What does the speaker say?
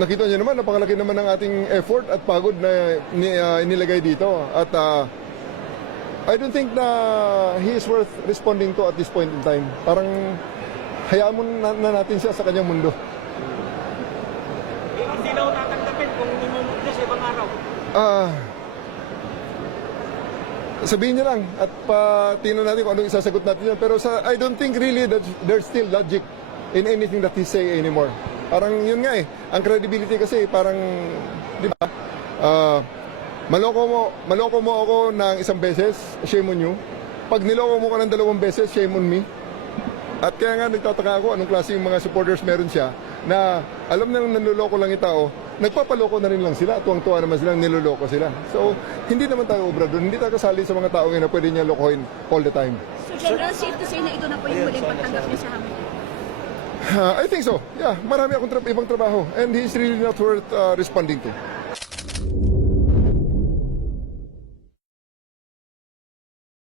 nakita niyo naman, napakalaki naman ng ating effort at pagod na inilagay dito. At I don't think na he is worth responding to at this point in time. Parang hayaan mo na natin siya sa kanyang mundo. Hindi na ako tatanggapin kung lumumugda sa ibang araw. Sabihin niya lang at tingnan natin kung anong isasagot natin yan. Pero I don't think really that there's still logic in anything that he say anymore. Parang yun nga ang credibility kasi parang, di ba, maloko mo ako ng isang beses, shame on you. Pag niloko mo ka ng 2 beses, shame on me. At kaya nga nagtataka ako anong klase yung mga supporters meron siya na alam na nanloloko lang yung tao, nagpapaloko na rin lang sila, tuwang-tuwa naman silang niloloko sila. So, hindi naman tayo obra doon, hindi tayo kasali sa mga tao ngayon na pwede niya lokohin all the time. So, General, safe to say na ito na po yung huling pagtanggap niya sa Hamilton? I think so. Yeah, marami akong ibang trabaho and he's really not worth responding to.